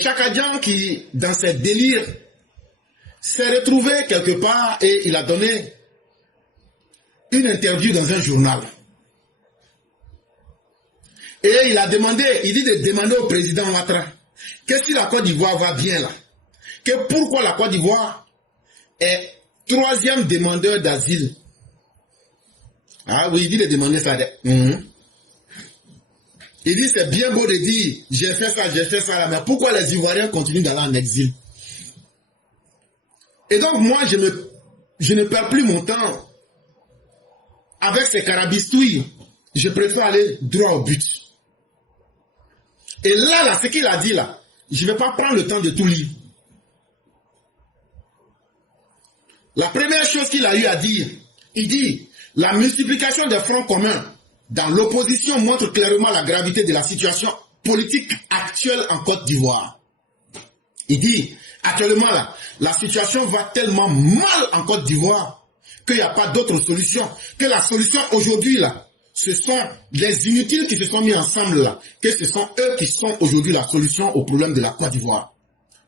Chakadjan qui, dans ses délires, s'est retrouvé quelque part et il a donné une interview dans un journal. Et il a demandé, il dit de demander au président Ouattara que si la Côte d'Ivoire va bien là, que pourquoi la Côte d'Ivoire est troisième demandeur d'asile. Ah oui, il dit de demander ça. Il dit c'est bien beau de dire j'ai fait ça là, mais pourquoi les Ivoiriens continuent d'aller en exil? Et donc moi je ne perds plus mon temps avec ces carabistouilles. Je préfère aller droit au but. Et là, ce qu'il a dit là, je ne vais pas prendre le temps de tout lire. La première chose qu'il a eu à dire, il dit la multiplication des fronts communs dans l'opposition montre clairement la gravité de la situation politique actuelle en Côte d'Ivoire. Il dit, actuellement là, la situation va tellement mal en Côte d'Ivoire qu'il n'y a pas d'autre solution. Que la solution aujourd'hui là, ce sont les inutiles qui se sont mis ensemble là, que ce sont eux qui sont aujourd'hui la solution au problème de la Côte d'Ivoire.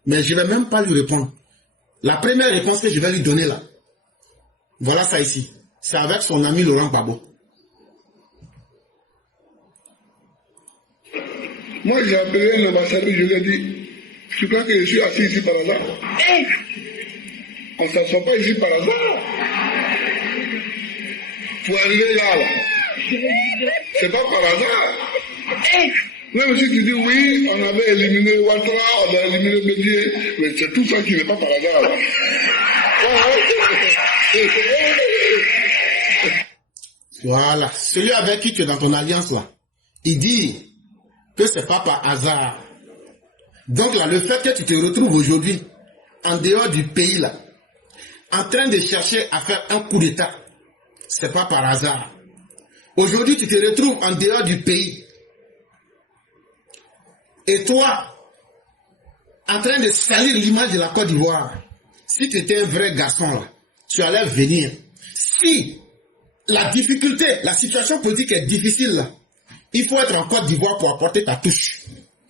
Mais je ne vais même pas lui répondre. La première réponse que je vais lui donner là, voilà ça ici. C'est avec son ami Laurent Gbagbo. Moi, j'ai appelé un ambassadeur, je lui ai dit, tu crois que je suis assis ici par hasard? On ne s'assoit pas ici par hasard. Pour arriver là, c'est pas par hasard. Même si tu dis oui, on avait éliminé Ouattara, on a éliminé Bédié, mais c'est tout ça qui n'est pas par hasard. Voilà, celui avec qui tu es dans ton alliance là, il dit que c'est pas par hasard. Donc là, le fait que tu te retrouves aujourd'hui en dehors du pays là, en train de chercher à faire un coup d'État, c'est pas par hasard. Aujourd'hui, tu te retrouves en dehors du pays. Et toi, en train de salir l'image de la Côte d'Ivoire, si tu étais un vrai garçon là, tu allais venir. Si la difficulté, la situation politique est difficile là, il faut être en Côte d'Ivoire pour apporter ta touche.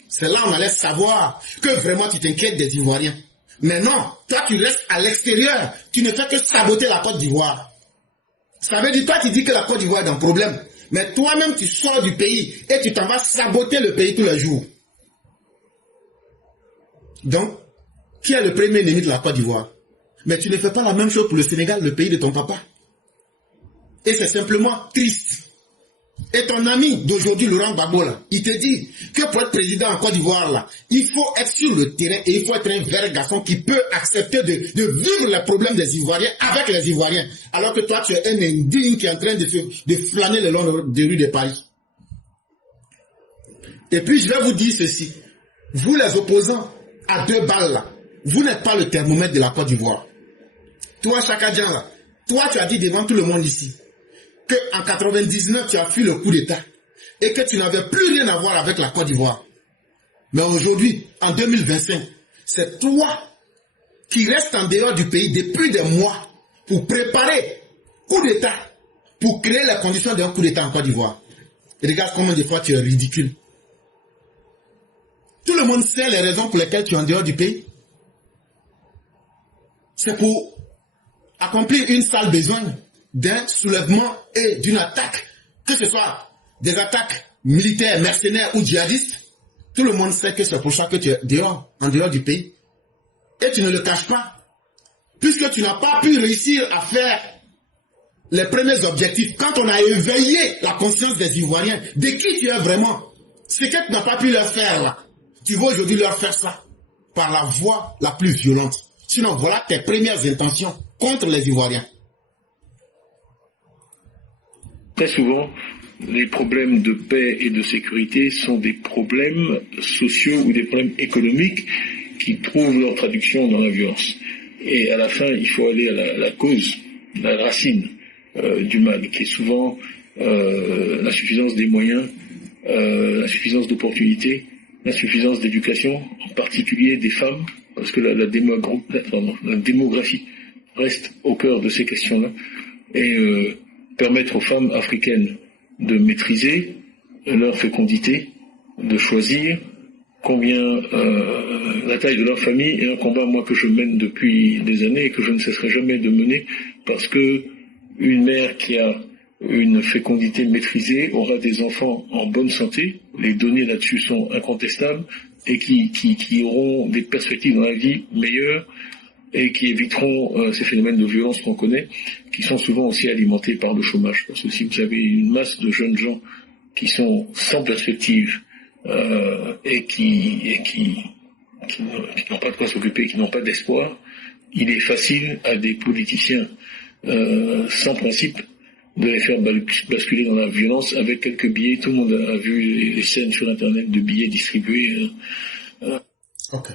C'est là où on allait savoir que vraiment tu t'inquiètes des Ivoiriens. Mais non, toi tu restes à l'extérieur, tu ne fais que saboter la Côte d'Ivoire. Ça veut dire, toi tu dis que la Côte d'Ivoire est un problème, mais toi-même tu sors du pays et tu t'en vas saboter le pays tous les jours. Donc, qui est le premier ennemi de la Côte d'Ivoire? Mais tu ne fais pas la même chose pour le Sénégal, le pays de ton papa. Et c'est simplement triste. Et ton ami d'aujourd'hui, Laurent Gbagbo, là, il te dit que pour être président en Côte d'Ivoire, là, il faut être sur le terrain et il faut être un vrai garçon qui peut accepter de vivre les problèmes des Ivoiriens avec les Ivoiriens. Alors que toi, tu es un indigne qui est en train de flâner le long des rues de Paris. Et puis, je vais vous dire ceci. Vous, les opposants à 2 balles, là, vous n'êtes pas le thermomètre de la Côte d'Ivoire. Toi, Chakadjan, là, toi, tu as dit devant tout le monde ici qu'en 99, tu as fui le coup d'État et que tu n'avais plus rien à voir avec la Côte d'Ivoire. Mais aujourd'hui, en 2025, c'est toi qui restes en dehors du pays depuis des mois pour préparer coup d'État, pour créer les conditions d'un coup d'État en Côte d'Ivoire. Regarde comment des fois tu es ridicule. Tout le monde sait les raisons pour lesquelles tu es en dehors du pays. C'est pour accomplir une sale besogne d'un soulèvement et d'une attaque, que ce soit des attaques militaires, mercenaires ou djihadistes. Tout le monde sait que c'est pour ça que tu es dehors, en dehors du pays. Et tu ne le caches pas. Puisque tu n'as pas pu réussir à faire les premiers objectifs. Quand on a éveillé la conscience des Ivoiriens, de qui tu es vraiment, ce que tu n'as pas pu leur faire là, tu vas aujourd'hui leur faire ça par la voie la plus violente. Sinon, voilà tes premières intentions contre les Ivoiriens. Très souvent, les problèmes de paix et de sécurité sont des problèmes sociaux ou des problèmes économiques qui trouvent leur traduction dans la violence. Et à la fin, il faut aller à la cause, la racine du mal, qui est souvent l'insuffisance des moyens, l'insuffisance d'opportunités, l'insuffisance d'éducation, en particulier des femmes, parce que la démographie reste au cœur de ces questions-là, et permettre aux femmes africaines de maîtriser leur fécondité, de choisir combien la taille de leur famille est un combat, moi, que je mène depuis des années et que je ne cesserai jamais de mener, parce que une mère qui a une fécondité maîtrisée aura des enfants en bonne santé, les données là-dessus sont incontestables, et qui auront des perspectives dans la vie meilleures, et qui éviteront ces phénomènes de violence qu'on connaît, qui sont souvent aussi alimentés par le chômage. Parce que si vous avez une masse de jeunes gens qui sont sans perspective, et qui n'ont pas de quoi s'occuper, qui n'ont pas d'espoir, il est facile à des politiciens sans principe de les faire basculer dans la violence avec quelques billets. Tout le monde a vu les scènes sur Internet de billets distribués. Ok.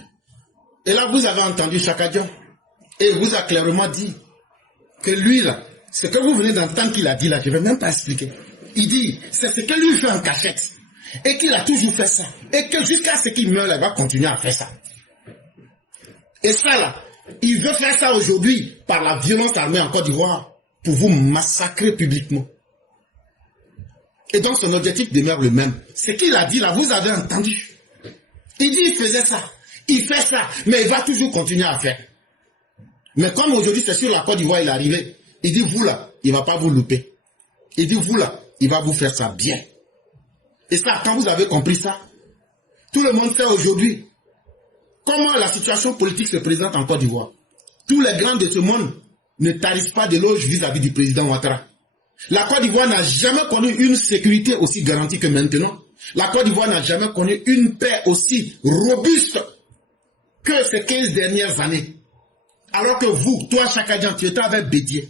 Et là, vous avez entendu Chakadian, et il vous a clairement dit que lui, là, ce que vous venez d'entendre qu'il a dit là, je ne vais même pas expliquer. Il dit, c'est ce que lui fait en cachette. Et qu'il a toujours fait ça. Et que jusqu'à ce qu'il meure, il va continuer à faire ça. Et ça là, il veut faire ça aujourd'hui par la violence armée en Côte d'Ivoire pour vous massacrer publiquement. Et donc son objectif demeure le même. Ce qu'il a dit là, vous avez entendu. Il dit il faisait ça. Il fait ça. Mais il va toujours continuer à faire. Mais comme aujourd'hui c'est sur la Côte d'Ivoire il est arrivé, il dit vous là, il ne va pas vous louper. Il dit vous là, il va vous faire ça bien. Et ça, quand vous avez compris ça, tout le monde sait aujourd'hui comment la situation politique se présente en Côte d'Ivoire. Tous les grands de ce monde ne tarissent pas d'éloges vis-à-vis du président Ouattara. La Côte d'Ivoire n'a jamais connu une sécurité aussi garantie que maintenant. La Côte d'Ivoire n'a jamais connu une paix aussi robuste que ces 15 dernières années. Alors que vous, toi Chakadian, tu étais avec Bédié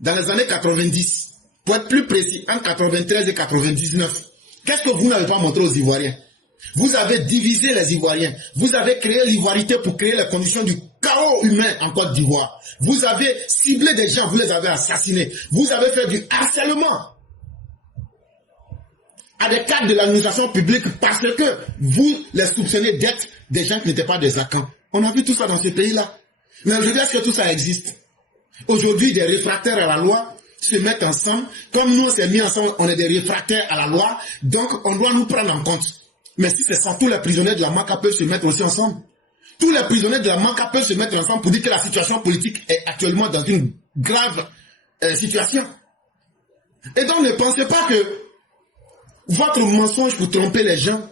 dans les années 90, pour être plus précis, en 93 et 99. Qu'est-ce que vous n'avez pas montré aux Ivoiriens? Vous avez divisé les Ivoiriens. Vous avez créé l'ivoirité pour créer les conditions du chaos humain en Côte d'Ivoire. Vous avez ciblé des gens, vous les avez assassinés. Vous avez fait du harcèlement à des cadres de l'administration publique parce que vous les soupçonnez d'être des gens qui n'étaient pas des Akans. On a vu tout ça dans ce pays-là. Mais aujourd'hui, est-ce que tout ça existe? Aujourd'hui, des réfractaires à la loi se mettent ensemble. Comme nous, on s'est mis ensemble, on est des réfractaires à la loi, donc on doit nous prendre en compte. Mais si c'est ça, tous les prisonniers de la MACA peuvent se mettre aussi ensemble. Tous les prisonniers de la MACA peuvent se mettre ensemble pour dire que la situation politique est actuellement dans une grave situation. Et donc ne pensez pas que votre mensonge pour tromper les gens,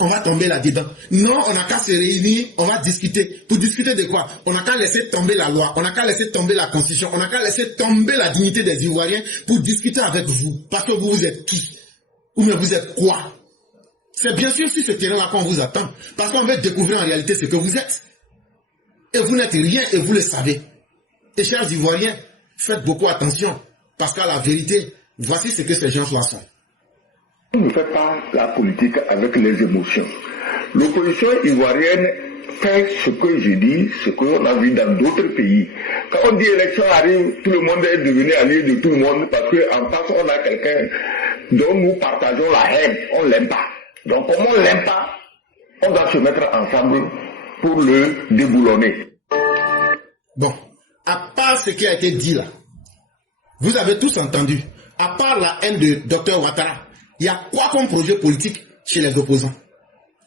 on va tomber là-dedans. Non, on n'a qu'à se réunir, on va discuter. Pour discuter de quoi? On n'a qu'à laisser tomber la loi, on n'a qu'à laisser tomber la constitution, on n'a qu'à laisser tomber la dignité des Ivoiriens pour discuter avec vous. Parce que vous êtes qui? Ou bien vous êtes quoi? C'est bien sûr sur ce terrain-là qu'on vous attend. Parce qu'on veut découvrir en réalité ce que vous êtes. Et vous n'êtes rien et vous le savez. Et chers Ivoiriens, faites beaucoup attention. Parce qu'à la vérité, voici ce que ces gens-là sont. On ne fait pas la politique avec les émotions. L'opposition ivoirienne fait ce que je dis, ce qu'on a vu dans d'autres pays. Quand on dit élection arrive, tout le monde est devenu allié de tout le monde parce qu'en face on a quelqu'un dont nous partageons la haine, on ne l'aime pas. Donc comme on ne l'aime pas, on doit se mettre ensemble pour le déboulonner. Bon, à part ce qui a été dit là, vous avez tous entendu, à part la haine de Dr Ouattara, il y a quoi comme projet politique chez les opposants?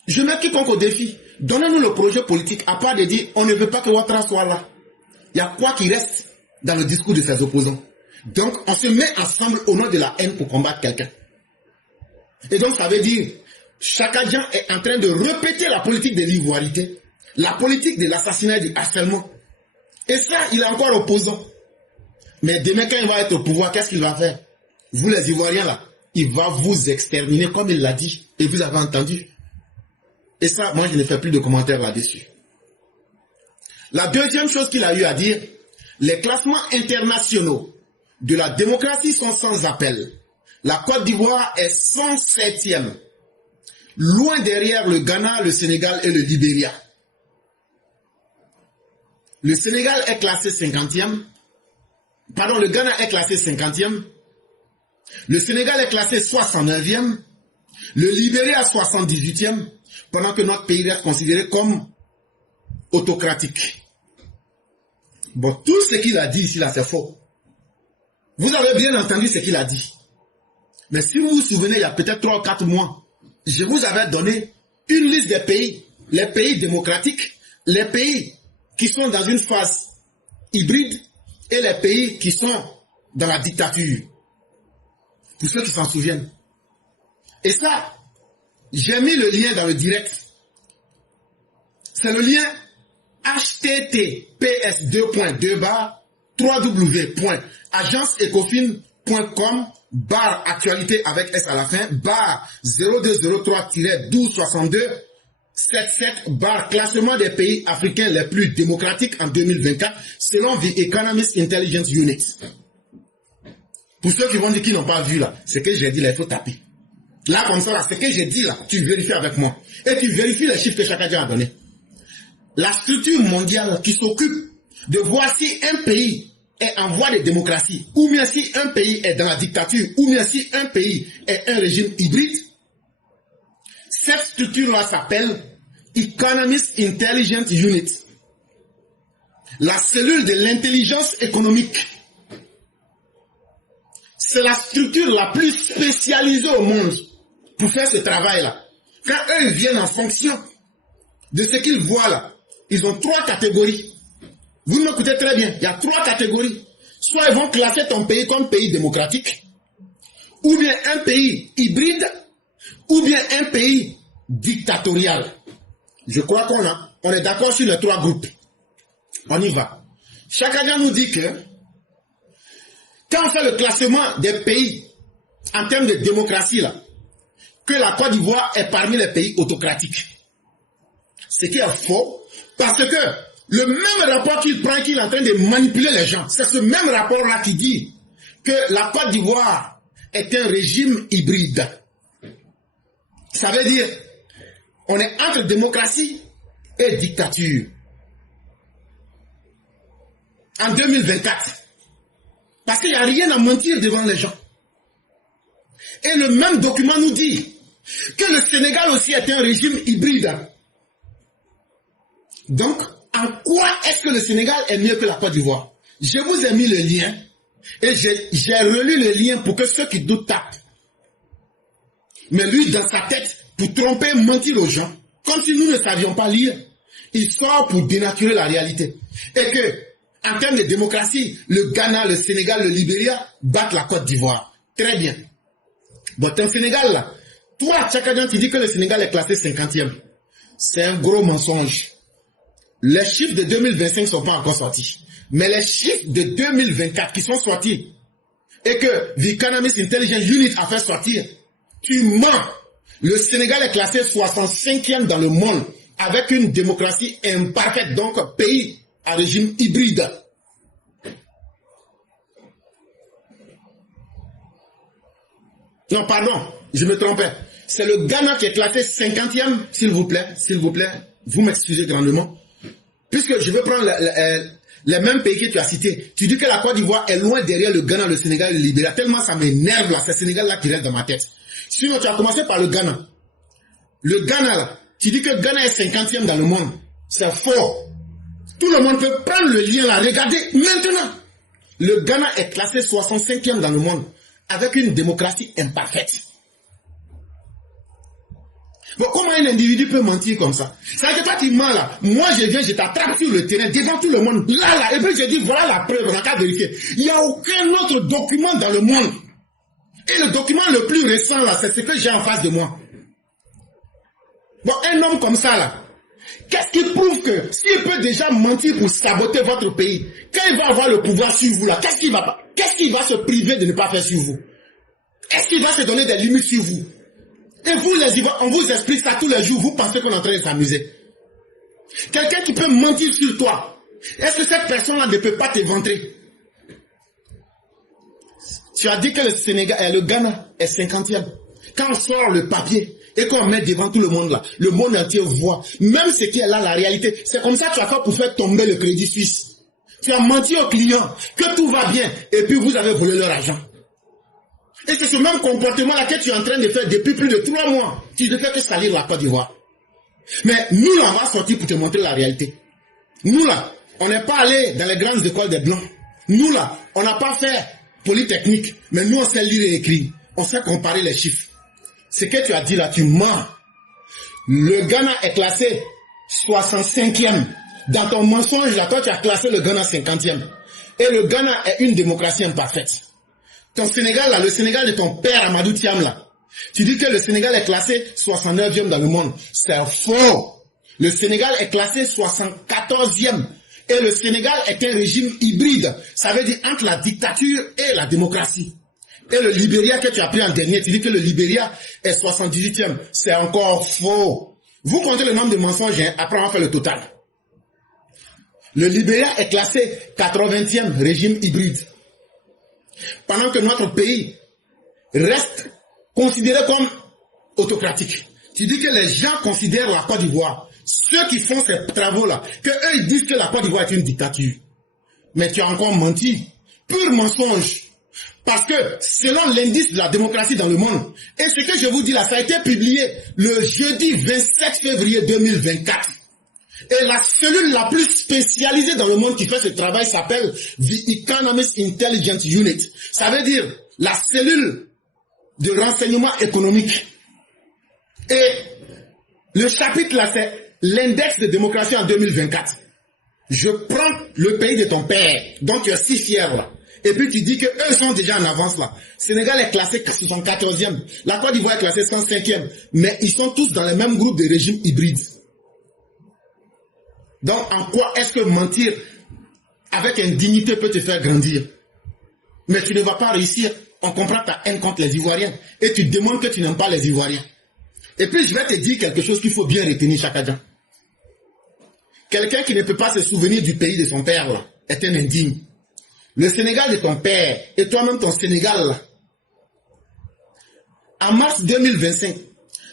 Je mets quiconque au défi. Donnez-nous le projet politique, à part de dire on ne veut pas que Ouattara soit là. Il y a quoi qui reste dans le discours de ces opposants? Donc on se met ensemble au nom de la haine pour combattre quelqu'un. Et donc ça veut dire, Chakadian est en train de répéter la politique de l'ivoirité, la politique de l'assassinat et du harcèlement. Et ça, il est encore opposant. Mais demain quand il va être au pouvoir, qu'est-ce qu'il va faire? Vous les Ivoiriens là, il va vous exterminer comme il l'a dit. Et vous avez entendu. Et ça, moi je ne fais plus de commentaires là-dessus. La deuxième chose qu'il a eu à dire, les classements internationaux de la démocratie sont sans appel. La Côte d'Ivoire est 107e. Loin derrière le Ghana, le Sénégal et le Libéria. Le Sénégal est classé 50e. Pardon, le Ghana est classé 50e. Le Sénégal est classé 69e. Le Libéria 78e. Pendant que notre pays reste considéré comme autocratique. Bon, tout ce qu'il a dit ici là, c'est faux. Vous avez bien entendu ce qu'il a dit. Mais si vous vous souvenez, il y a peut-être 3 ou 4 mois, je vous avais donné une liste des pays, les pays démocratiques, les pays qui sont dans une phase hybride et les pays qui sont dans la dictature. Pour ceux qui s'en souviennent. Et ça, j'ai mis le lien dans le direct. C'est le lien https://www.agenceecofin.com/actualité avec S à la fin, /0203-1262-77 classement des pays africains les plus démocratiques en 2024 selon The Economist Intelligence Unit. Pour ceux qui vont dire qu'ils n'ont pas vu là, ce que j'ai dit là, il faut taper. Là, comme ça, là, ce que j'ai dit là, tu vérifies avec moi. Et tu vérifies les chiffres que Chakadja a donnés. La structure mondiale qui s'occupe de voir si un pays est en voie de démocratie, ou bien si un pays est dans la dictature, ou bien si un pays est un régime hybride, cette structure-là s'appelle Economist Intelligence Unit. La cellule de l'intelligence économique. C'est la structure la plus spécialisée au monde pour faire ce travail-là. Quand eux ils viennent en fonction de ce qu'ils voient là, ils ont 3 catégories. Vous m'écoutez très bien, il y a 3 catégories. Soit ils vont classer ton pays comme pays démocratique, ou bien un pays hybride, ou bien un pays dictatorial. Je crois qu'on est d'accord sur les 3 groupes. On y va. Chacun nous dit que quand on fait le classement des pays en termes de démocratie, là, que la Côte d'Ivoire est parmi les pays autocratiques. Ce qui est faux, parce que le même rapport qu'il prend, qu'il est en train de manipuler les gens, c'est ce même rapport-là qui dit que la Côte d'Ivoire est un régime hybride. Ça veut dire, on est entre démocratie et dictature. En 2024. Parce qu'il n'y a rien à mentir devant les gens. Et le même document nous dit que le Sénégal aussi est un régime hybride. Donc, en quoi est-ce que le Sénégal est mieux que la Côte d'Ivoire? Je vous ai mis le lien et j'ai relu le lien pour que ceux qui doutent tapent. Mais lui, dans sa tête, pour tromper, mentir aux gens, comme si nous ne savions pas lire, il sort pour dénaturer la réalité. Et que, en termes de démocratie, le Ghana, le Sénégal, le Libéria battent la Côte d'Ivoire. Très bien. Bon, ton Sénégal là, toi, Tchakadjan, tu dis que le Sénégal est classé 50e. C'est un gros mensonge. Les chiffres de 2025 ne sont pas encore sortis. Mais les chiffres de 2024 qui sont sortis et que The Economist Intelligence Unit a fait sortir, tu mens. Le Sénégal est classé 65e dans le monde avec une démocratie imparfaite, donc pays à régime hybride. Non, pardon, je me trompais. C'est le Ghana qui est classé 50e, s'il vous plaît, vous m'excusez grandement. Puisque je veux prendre les mêmes pays que tu as cités. Tu dis que la Côte d'Ivoire est loin derrière le Ghana, le Sénégal et le Libéria. Tellement ça m'énerve là, c'est le Sénégal là qui reste dans ma tête. Sinon, tu as commencé par le Ghana. Le Ghana là, tu dis que Ghana est 50e dans le monde. C'est faux. Tout le monde peut prendre le lien là, regardez maintenant. Le Ghana est classé 65e dans le monde avec une démocratie imparfaite. Bon, comment un individu peut mentir comme ça? C'est que toi tu mens là. Moi je viens, je t'attrape sur le terrain devant tout le monde. Là, et puis je dis voilà la preuve, on n'a qu'à vérifier. Il n'y a aucun autre document dans le monde. Et le document le plus récent là, c'est ce que j'ai en face de moi. Bon, un homme comme ça là, qu'est-ce qui prouve que s'il peut déjà mentir pour saboter votre pays, quand il va avoir le pouvoir sur vous là, qu'est-ce qu'il va se priver de ne pas faire sur vous? Est-ce qu'il va se donner des limites sur vous? Et vous les Ivoiriens, on vous explique ça tous les jours, vous pensez qu'on est en train de s'amuser. Quelqu'un qui peut mentir sur toi, est-ce que cette personne-là ne peut pas t'éventrer? Tu as dit que le Sénégal et le Ghana est 50e. Quand on sort le papier et qu'on met devant tout le monde là, le monde entier voit. Même ce qui est là, la réalité. C'est comme ça que tu as fait pour faire tomber le Crédit Suisse. Tu as menti aux clients que tout va bien et puis vous avez volé leur argent. Et c'est ce même comportement-là que tu es en train de faire depuis plus de 3 mois. Tu ne fais que salir la Côte d'Ivoire. Mais nous là, on va sortir pour te montrer la réalité. Nous là, on n'est pas allé dans les grandes écoles des Blancs. Nous là, on n'a pas fait Polytechnique. Mais nous, on sait lire et écrire. On sait comparer les chiffres. Ce que tu as dit là, tu mens. Le Ghana est classé 65e. Dans ton mensonge, là, toi, tu as classé le Ghana 50e. Et le Ghana est une démocratie imparfaite. Ton Sénégal, là, le Sénégal de ton père Amadou Thiam, là. Tu dis que le Sénégal est classé 69e dans le monde. C'est faux. Le Sénégal est classé 74e. Et le Sénégal est un régime hybride. Ça veut dire entre la dictature et la démocratie. Et le Libéria que tu as pris en dernier, tu dis que le Libéria est 78e. C'est encore faux. Vous comptez le nombre de mensonges, hein? Après on va faire le total. Le Libéria est classé 80e régime hybride. Pendant que notre pays reste considéré comme autocratique. Tu dis que les gens considèrent la Côte d'Ivoire, ceux qui font ces travaux-là, que eux ils disent que la Côte d'Ivoire est une dictature. Mais tu as encore menti. Pur mensonge. Parce que selon l'indice de la démocratie dans le monde, et ce que je vous dis là, ça a été publié le jeudi 27 février 2024. Et la cellule la plus spécialisée dans le monde qui fait ce travail s'appelle The Economist Intelligence Unit. Ça veut dire la cellule de renseignement économique. Et le chapitre là, c'est l'index de démocratie en 2024. Je prends le pays de ton père, dont tu es si fier là. Et puis tu dis que eux sont déjà en avance là. Sénégal est classé 74e. La Côte d'Ivoire est classée 105e. Mais ils sont tous dans le même groupe de régimes hybrides. Donc en quoi est-ce que mentir avec indignité peut te faire grandir? Mais tu ne vas pas réussir. On comprend ta haine contre les Ivoiriens. Et tu demandes que tu n'aimes pas les Ivoiriens. Et puis je vais te dire quelque chose qu'il faut bien retenir, Chakadjan. Quelqu'un qui ne peut pas se souvenir du pays de son père là, est un indigne. Le Sénégal de ton père et toi-même ton Sénégal là. En mars 2025,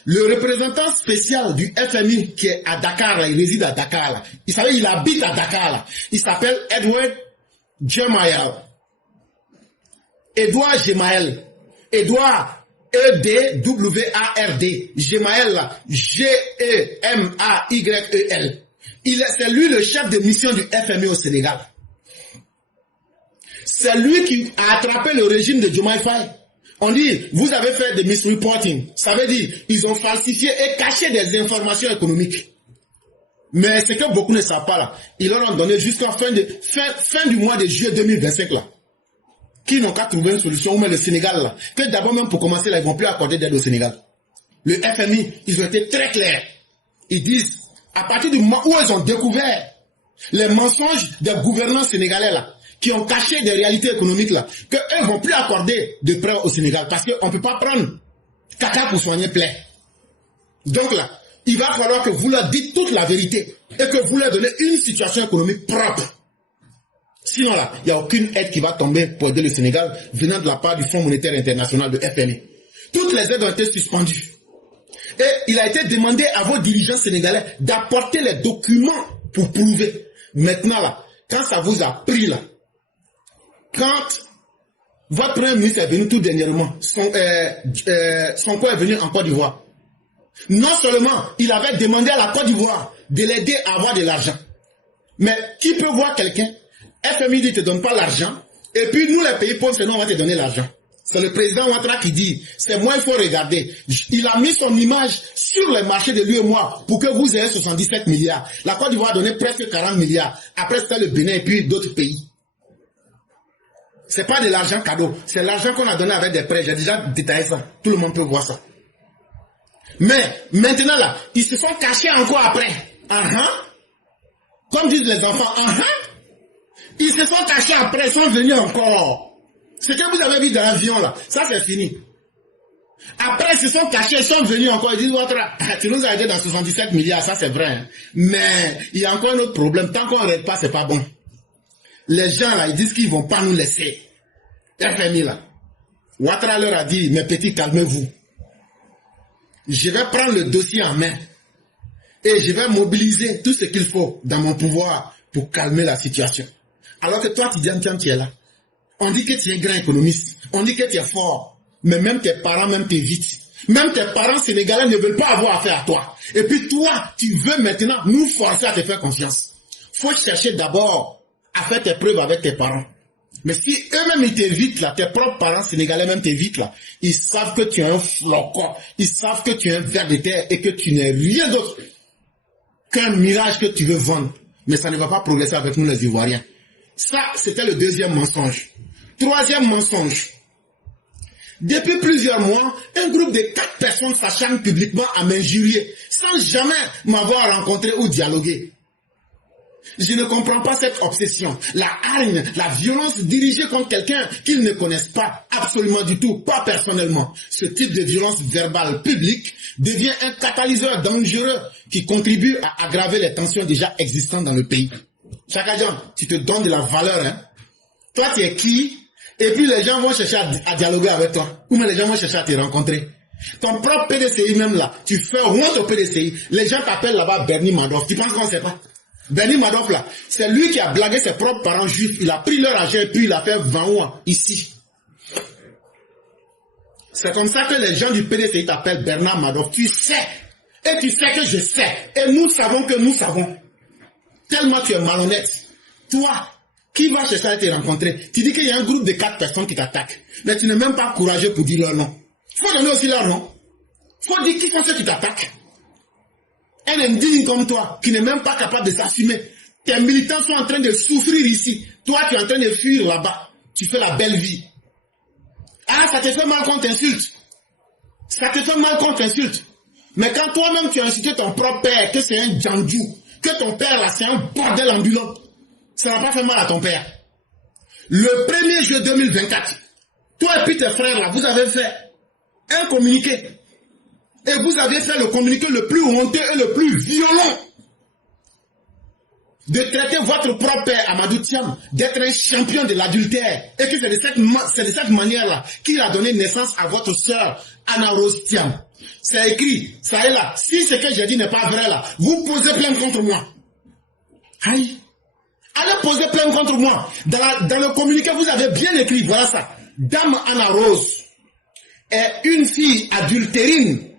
le représentant spécial du FMI qui est à Dakar, là, il réside à Dakar, là. Il habite à Dakar, là. Il s'appelle Edward Gemael. Edouard Gemael. Edouard E-D-W-A-R-D. Gemael, là. G-E-M-A-Y-E-L. C'est lui le chef de mission du FMI au Sénégal. C'est lui qui a attrapé le régime de Diomaye Faye. On dit, vous avez fait des misreporting. Ça veut dire, ils ont falsifié et caché des informations économiques. Mais ce que beaucoup ne savent pas là, ils leur ont donné jusqu'à fin du mois de juillet 2025 là. Qui n'ont qu'à trouver une solution, ou même le Sénégal là. Que d'abord même pour commencer là, ils ne vont plus accorder d'aide au Sénégal. Le FMI, ils ont été très clairs. Ils disent, à partir du moment où ils ont découvert les mensonges des gouvernants sénégalais là, qui ont caché des réalités économiques là, qu'eux ne vont plus accorder de prêts au Sénégal, parce qu'on ne peut pas prendre caca pour soigner plaie. Donc là, il va falloir que vous leur dites toute la vérité, et que vous leur donnez une situation économique propre. Sinon là, il n'y a aucune aide qui va tomber pour aider le Sénégal, venant de la part du Fonds monétaire international de FMI. Toutes les aides ont été suspendues. Et il a été demandé à vos dirigeants sénégalais d'apporter les documents pour prouver. Maintenant là, quand ça vous a pris là, quand votre premier ministre est venu tout dernièrement, Sonko est venu en Côte d'Ivoire. Non seulement il avait demandé à la Côte d'Ivoire de l'aider à avoir de l'argent, mais qui peut voir quelqu'un, FMI dit ne te donne pas l'argent, et puis nous les pays pauvres, sinon on va te donner l'argent. C'est le président Ouattara qui dit, c'est moi il faut regarder. Il a mis son image sur les marchés de lui et moi pour que vous ayez 77 milliards. La Côte d'Ivoire a donné presque 40 milliards. Après c'était le Bénin et puis d'autres pays. C'est pas de l'argent cadeau, c'est l'argent qu'on a donné avec des prêts. J'ai déjà détaillé ça. Tout le monde peut voir ça. Mais maintenant là, ils se sont cachés encore après. Comme disent les enfants, ils se sont cachés après, ils sont venus encore. Ce que vous avez vu dans l'avion là, ça c'est fini. Après ils se sont cachés, ils sont venus encore, ils disent, tu nous as aidé dans 77 milliards, ça c'est vrai. Hein. Mais il y a encore un autre problème, tant qu'on n'arrête pas, c'est pas bon. Les gens là, ils disent qu'ils vont pas nous laisser. FMI là. Ouattara leur a dit, mes petits, calmez-vous. Je vais prendre le dossier en main. Et je vais mobiliser tout ce qu'il faut dans mon pouvoir pour calmer la situation. Alors que toi, tu es là. On dit que tu es un grand économiste. On dit que tu es fort. Mais même tes parents, même t'évitent. Même tes parents sénégalais ne veulent pas avoir affaire à toi. Et puis toi, tu veux maintenant nous forcer à te faire confiance. Faut chercher d'abord à faire tes preuves avec tes parents. Mais si eux-mêmes ils t'évitent là, tes propres parents sénégalais même t'évitent là, ils savent que tu es un flocon, ils savent que tu es un ver de terre et que tu n'es rien d'autre qu'un mirage que tu veux vendre. Mais ça ne va pas progresser avec nous les Ivoiriens. Ça, c'était le deuxième mensonge. Troisième mensonge. Depuis plusieurs mois, un groupe de 4 personnes s'acharnent publiquement à m'injurier, sans jamais m'avoir rencontré ou dialogué. Je ne comprends pas cette obsession, la hargne, la violence dirigée contre quelqu'un qu'ils ne connaissent pas, absolument du tout, pas personnellement. Ce type de violence verbale publique devient un catalyseur dangereux qui contribue à aggraver les tensions déjà existantes dans le pays. Chakadjan, tu te donnes de la valeur, hein. Toi, tu es qui? Et puis les gens vont chercher à dialoguer avec toi. Ou même les gens vont chercher à te rencontrer. Ton propre PDCI même là, tu fais honte au PDCI. Les gens t'appellent là-bas Bernie Madoff. Tu penses qu'on ne sait pas? Bernie Madoff là, c'est lui qui a blagué ses propres parents juifs. Il a pris leur argent et puis il a fait 20 ans ici. C'est comme ça que les gens du PDCI t'appellent Bernard Madoff. Tu sais. Et tu sais que je sais. Et nous savons que nous savons. Tellement tu es malhonnête. Toi, qui va chercher à te rencontrer? Tu dis qu'il y a un groupe de 4 personnes qui t'attaquent. Mais tu n'es même pas courageux pour dire leur nom. Il faut donner aussi leur nom. Il faut dire qui sont ceux qui t'attaquent. Un indigne comme toi, qui n'est même pas capable de s'assumer. Tes militants sont en train de souffrir ici. Toi, tu es en train de fuir là-bas. Tu fais la belle vie. Ah, ça te fait mal qu'on t'insulte. Ça te fait mal qu'on t'insulte. Mais quand toi-même tu as insulté ton propre père, que c'est un djandjou, que ton père là, c'est un bordel ambulant, ça n'a pas fait mal à ton père. Le 1er juillet 2024, toi et puis tes frères là, vous avez fait un communiqué. Et vous avez fait le communiqué le plus honteux et le plus violent de traiter votre propre père, Amadou Thiam, d'être un champion de l'adultère. Et que c'est de cette manière-là qu'il a donné naissance à votre sœur, Anna Rose Thiam. C'est écrit, ça est là. Si ce que j'ai dit n'est pas vrai là, vous posez plainte contre moi. Aïe. Allez poser plainte contre moi. Dans le communiqué, vous avez bien écrit, voilà ça. Dame Anna Rose est une fille adultérine.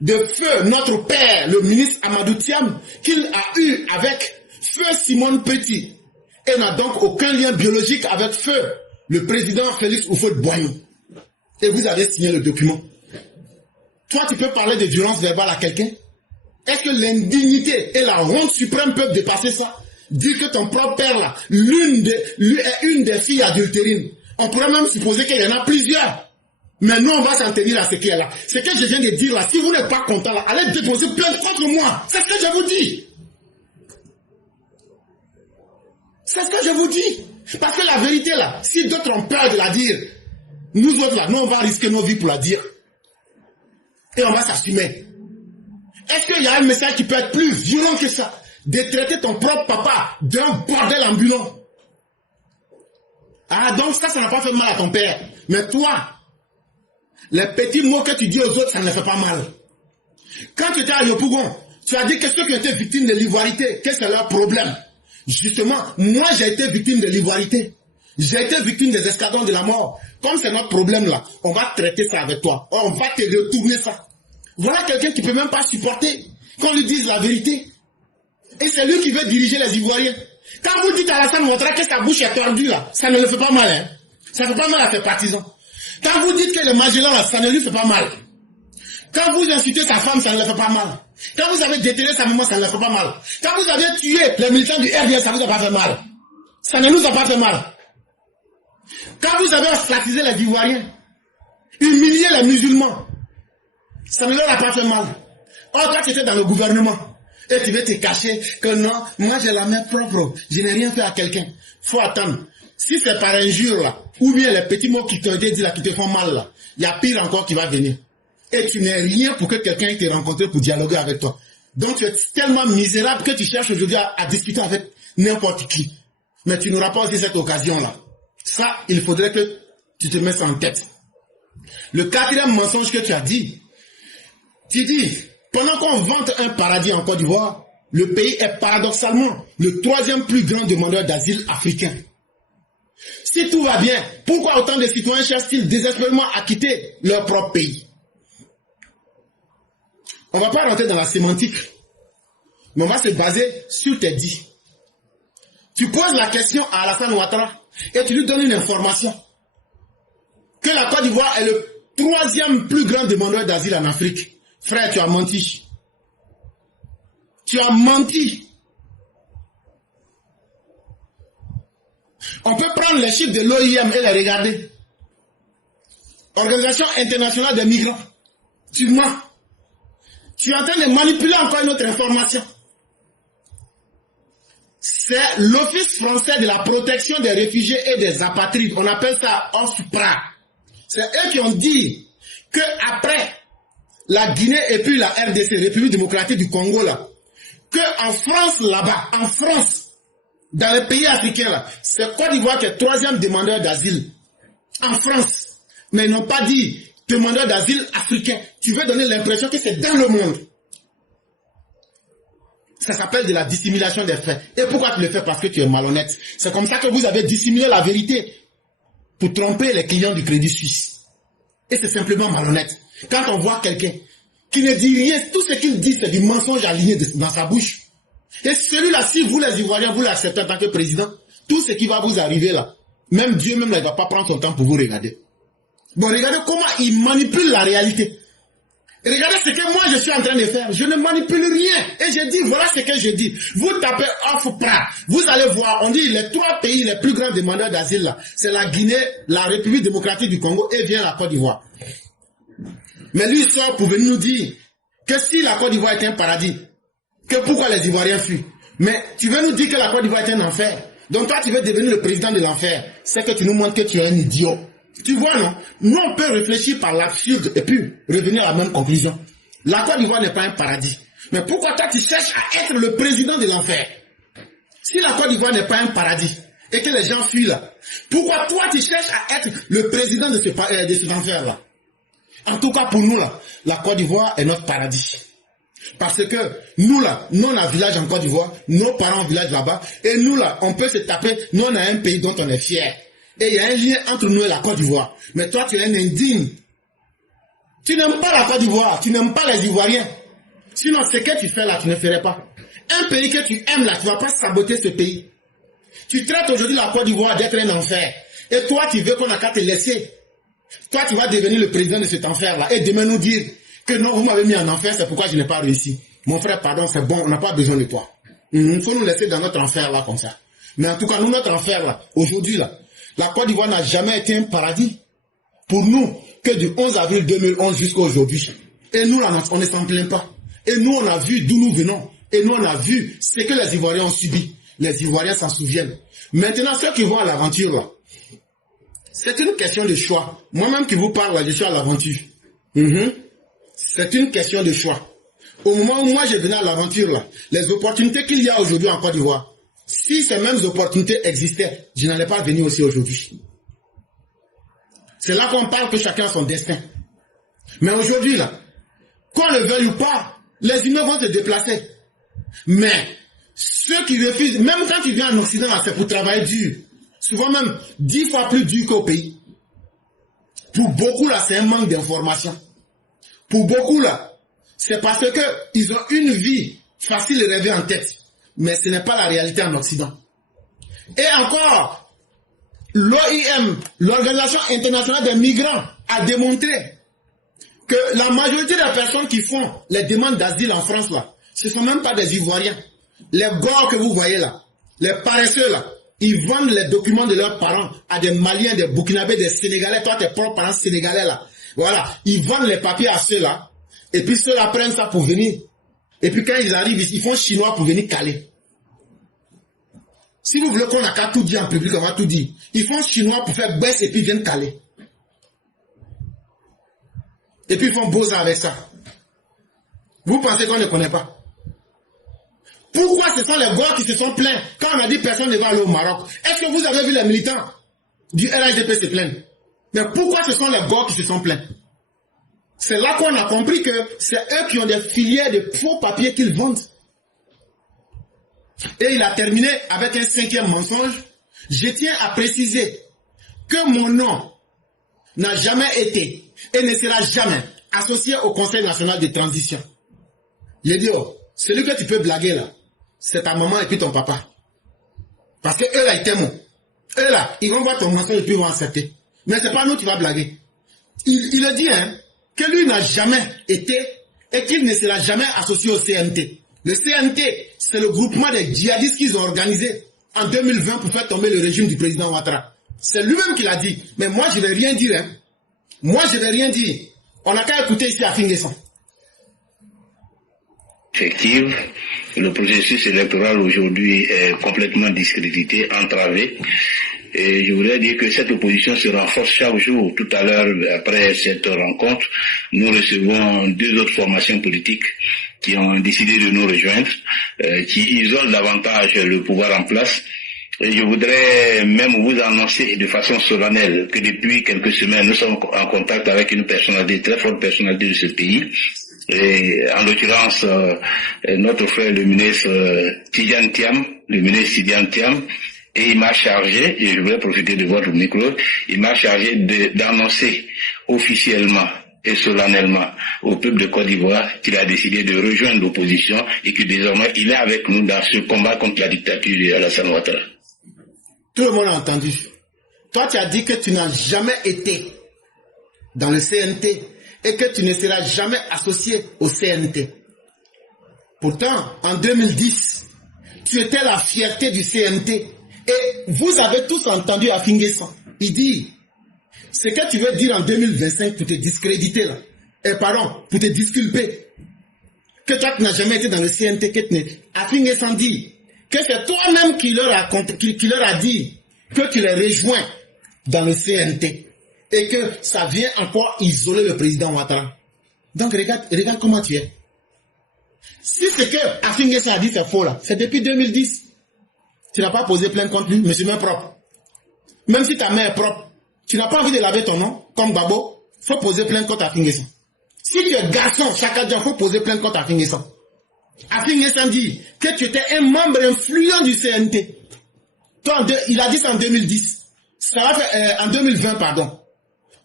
De feu notre père, le ministre Amadou Thiam, qu'il a eu avec feu Simone Petit, et n'a donc aucun lien biologique avec feu le président Félix Houphouët-Boigny. Et vous avez signé le document. Toi, tu peux parler de violence verbale à quelqu'un? Est-ce que l'indignité et la honte suprême peuvent dépasser ça? Dire que ton propre père là, lui est une des filles adultérines. On pourrait même supposer qu'il y en a plusieurs. Mais nous, on va s'en tenir à ce qui est là. Ce que je viens de dire là, si vous n'êtes pas content là, allez déposer plainte contre moi. C'est ce que je vous dis. C'est ce que je vous dis. Parce que la vérité là, si d'autres ont peur de la dire, nous autres là, nous on va risquer nos vies pour la dire. Et on va s'assumer. Est-ce qu'il y a un message qui peut être plus violent que ça? De traiter ton propre papa d'un bordel ambulant. Ah donc ça n'a pas fait mal à ton père. Mais toi, les petits mots que tu dis aux autres, ça ne les fait pas mal. Quand tu étais à Yopougon, tu as dit que ceux qui étaient victimes de l'ivoirité, que c'est leur problème. Justement, moi j'ai été victime de l'ivoirité. J'ai été victime des escadrons de la mort. Comme c'est notre problème là, on va traiter ça avec toi. On va te retourner ça. Voilà quelqu'un qui ne peut même pas supporter qu'on lui dise la vérité. Et c'est lui qui veut diriger les Ivoiriens. Quand vous dites à Alassane Ouattara que sa bouche est tordue là, ça ne le fait pas mal. Hein? Ça ne fait pas mal à ses partisans. Quand vous dites que le Magellan là, ça ne lui fait pas mal. Quand vous insultez sa femme, ça ne le fait pas mal. Quand vous avez déterré sa maman, ça ne le fait pas mal. Quand vous avez tué les militants du RDS, ça ne vous a pas fait mal. Ça ne nous a pas fait mal. Quand vous avez ostracisé les Ivoiriens, humilié les musulmans, ça ne leur a pas fait mal. Or, toi, tu étais dans le gouvernement et tu veux te cacher que non, moi j'ai la main propre, je n'ai rien fait à quelqu'un. Faut attendre. Si c'est par injure là, ou bien les petits mots qui t'ont été dit là, qui te font mal là, il y a pire encore qui va venir. Et tu n'es rien pour que quelqu'un t'ait rencontré pour dialoguer avec toi. Donc tu es tellement misérable que tu cherches aujourd'hui à discuter avec n'importe qui. Mais tu n'auras pas aussi cette occasion-là. Ça, il faudrait que tu te mettes ça en tête. Le quatrième mensonge que tu as dit, tu dis, pendant qu'on vante un paradis en Côte d'Ivoire, le pays est paradoxalement le 3e plus grand demandeur d'asile africain. Si tout va bien, pourquoi autant de citoyens cherchent-ils désespérément à quitter leur propre pays? On ne va pas rentrer dans la sémantique, mais on va se baser sur tes dits. Tu poses la question à Alassane Ouattara et tu lui donnes une information. Que la Côte d'Ivoire est le 3e plus grand demandeur d'asile en Afrique. Frère, tu as menti. Tu as menti. On peut prendre les chiffres de l'OIM et les regarder. Organisation internationale des migrants. Tu mens. Tu es en train de manipuler encore une autre information. C'est l'Office français de la protection des réfugiés et des apatrides. On appelle ça OFPRA. C'est eux qui ont dit que après la Guinée et puis la RDC, République démocratique du Congo, là, que en France, là-bas, en France, dans les pays africains, là, c'est Côte d'Ivoire qui est 3e demandeur d'asile. En France. Mais ils n'ont pas dit demandeur d'asile africain. Tu veux donner l'impression que c'est dans le monde. Ça s'appelle de la dissimulation des faits. Et pourquoi tu le fais? Parce que tu es malhonnête. C'est comme ça que vous avez dissimulé la vérité pour tromper les clients du Crédit Suisse. Et c'est simplement malhonnête. Quand on voit quelqu'un qui ne dit rien, tout ce qu'il dit, c'est du mensonge aligné dans sa bouche. Et celui-là, si vous les Ivoiriens, vous l'acceptez en tant que président, tout ce qui va vous arriver là, même Dieu même ne va pas prendre son temps pour vous regarder. Bon, regardez comment il manipule la réalité. Regardez ce que moi je suis en train de faire. Je ne manipule rien. Et je dis, voilà ce que je dis. Vous tapez OFPRA. Vous allez voir, on dit les 3 pays les plus grands demandeurs d'asile là. C'est la Guinée, la République démocratique du Congo et bien la Côte d'Ivoire. Mais lui il sort pour venir nous dire que si la Côte d'Ivoire est un paradis, que pourquoi les Ivoiriens fuient. Mais tu veux nous dire que la Côte d'Ivoire est un enfer. Donc toi tu veux devenir le président de l'enfer. C'est que tu nous montres que tu es un idiot. Tu vois, non? Nous, on peut réfléchir par l'absurde et puis revenir à la même conclusion. La Côte d'Ivoire n'est pas un paradis. Mais pourquoi toi, tu cherches à être le président de l'enfer? Si la Côte d'Ivoire n'est pas un paradis et que les gens fuient là, pourquoi toi, tu cherches à être le président de cet enfer-là? En tout cas, pour nous, là, la Côte d'Ivoire est notre paradis. Parce que nous, là, nous, on a un village en Côte d'Ivoire, nos parents ont un village là-bas, et nous, là, on peut se taper, nous, on a un pays dont on est fier. Et il y a un lien entre nous et la Côte d'Ivoire. Mais toi, tu es un indigne. Tu n'aimes pas la Côte d'Ivoire. Tu n'aimes pas les Ivoiriens. Sinon, ce que tu fais là, tu ne ferais pas. Un pays que tu aimes là, tu ne vas pas saboter ce pays. Tu traites aujourd'hui la Côte d'Ivoire d'être un enfer. Et toi, tu veux qu'on a qu'à te laisser. Toi, tu vas devenir le président de cet enfer-là. Et demain nous dire que non, vous m'avez mis en enfer, c'est pourquoi je n'ai pas réussi. Mon frère, pardon, c'est bon, on n'a pas besoin de toi. Il faut nous laisser dans notre enfer là, comme ça. Mais en tout cas, nous, notre enfer là, aujourd'hui là, la Côte d'Ivoire n'a jamais été un paradis pour nous que du 11 avril 2011 jusqu'à aujourd'hui. Et nous, là, on ne s'en plaint pas. Et nous, on a vu d'où nous venons. Et nous, on a vu ce que les Ivoiriens ont subi. Les Ivoiriens s'en souviennent. Maintenant, ceux qui vont à l'aventure, là, c'est une question de choix. Moi-même qui vous parle, là, je suis à l'aventure. C'est une question de choix. Au moment où moi, je venais à l'aventure, là, les opportunités qu'il y a aujourd'hui en Côte d'Ivoire, si ces mêmes opportunités existaient, je n'allais pas venir aussi aujourd'hui. C'est là qu'on parle que chacun a son destin. Mais aujourd'hui, là, qu'on le veuille ou pas, les humains vont se déplacer. Mais ceux qui refusent, même quand tu viens en Occident, c'est pour travailler dur. Souvent même 10 fois plus dur qu'au pays. Pour beaucoup, là, c'est un manque d'information. Pour beaucoup, là, c'est parce qu'ils ont une vie facile et rêvée en tête. Mais ce n'est pas la réalité en Occident. Et encore, l'OIM, l'Organisation internationale des migrants, a démontré que la majorité des personnes qui font les demandes d'asile en France, là, ce ne sont même pas des Ivoiriens. Les gars que vous voyez là, les paresseux là, ils vendent les documents de leurs parents à des Maliens, des Burkinabés, des Sénégalais. Toi, tes propres parents sénégalais là. Voilà, ils vendent les papiers à ceux-là. Et puis ceux-là prennent ça pour venir. Et puis quand ils arrivent, ils font chinois pour venir caler. Si vous voulez qu'on a qu'à tout dire en public, on va tout dire. Ils font chinois pour faire baisse et puis ils viennent caler. Et puis ils font beaux avec ça. Vous pensez qu'on ne connaît pas? Pourquoi ce sont les gars qui se sont plaints quand on a dit personne ne va aller au Maroc? Est-ce que vous avez vu les militants du RHDP se plaindre? Mais pourquoi ce sont les gars qui se sont plaints? C'est là qu'on a compris que c'est eux qui ont des filières de faux papiers qu'ils vendent. Et il a terminé avec un 5e mensonge. Je tiens à préciser que mon nom n'a jamais été et ne sera jamais associé au Conseil national de transition. Il dit, oh, celui que tu peux blaguer là, c'est ta maman et puis ton papa. Parce que eux là, ils t'aiment. Eux là, ils vont voir ton mensonge et puis ils vont accepter. Mais c'est pas nous qui va blaguer. Il a dit hein, que lui n'a jamais été et qu'il ne sera jamais associé au CNT. Le CNT, c'est le groupement des djihadistes qu'ils ont organisé en 2020 pour faire tomber le régime du président Ouattara. C'est lui-même qui l'a dit. Mais moi, je ne vais rien dire. Hein. Moi, je ne vais rien dire. On n'a qu'à écouter ici à Finguesson. Effective, le processus électoral aujourd'hui est complètement discrédité, entravé. Et je voudrais dire que cette opposition se renforce chaque jour. Tout à l'heure, après cette rencontre, nous recevons 2 autres formations politiques qui ont décidé de nous rejoindre, qui isolent davantage le pouvoir en place. Et je voudrais même vous annoncer de façon solennelle que depuis quelques semaines, nous sommes en contact avec une personnalité, très forte personnalité de ce pays. Et en l'occurrence, notre frère le ministre Tidjane Thiam, et il m'a chargé, et je voudrais profiter de votre micro, il m'a chargé d'annoncer officiellement et solennellement au peuple de Côte d'Ivoire qu'il a décidé de rejoindre l'opposition et que désormais il est avec nous dans ce combat contre la dictature de Alassane Ouattara. Tout le monde a entendu. Toi, tu as dit que tu n'as jamais été dans le CNT et que tu ne seras jamais associé au CNT. Pourtant, en 2010, tu étais la fierté du CNT. Et vous avez tous entendu à Finguesson. Il dit, ce que tu veux dire en 2025 pour te discréditer là, et pardon, pour te disculper, que toi tu n'as jamais été dans le CNT, à Finguesson dit que c'est toi-même qui leur a dit que tu les rejoins dans le CNT et que ça vient encore isoler le président Ouattara. Donc regarde comment tu es. Si ce que Afinguesson a dit c'est faux là, c'est depuis 2010. Tu n'as pas posé plainte contre lui, mais c'est même propre. Même si ta main est propre, tu n'as pas envie de laver ton nom, comme Babo, il faut poser plainte contre Afinguesson. Si tu es garçon, chaque jour, il faut poser plainte contre Afinguesson. Afinguesson dit que tu étais un membre influent du CNT. Toi, il a dit ça en 2010. Ça va faire, en 2020, pardon.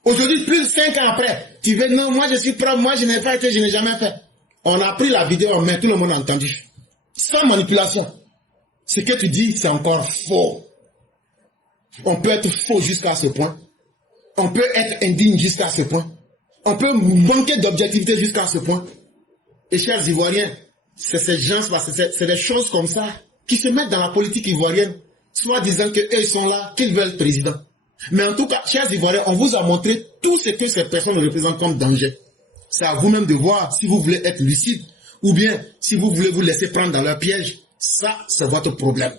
Aujourd'hui, plus de 5 ans après, tu veux, non, moi je suis propre, moi je n'ai pas été, je n'ai jamais fait. On a pris la vidéo, mais tout le monde a entendu. Sans manipulation. Ce que tu dis, c'est encore faux. On peut être faux jusqu'à ce point. On peut être indigne jusqu'à ce point. On peut manquer d'objectivité jusqu'à ce point. Et chers Ivoiriens, c'est ces gens, c'est des choses comme ça qui se mettent dans la politique ivoirienne, soit disant qu'eux ils sont là, qu'ils veulent président. Mais en tout cas, chers Ivoiriens, on vous a montré tout ce que ces personnes représentent comme danger. C'est à vous-même de voir si vous voulez être lucide ou bien si vous voulez vous laisser prendre dans leur piège. Ça, c'est votre problème.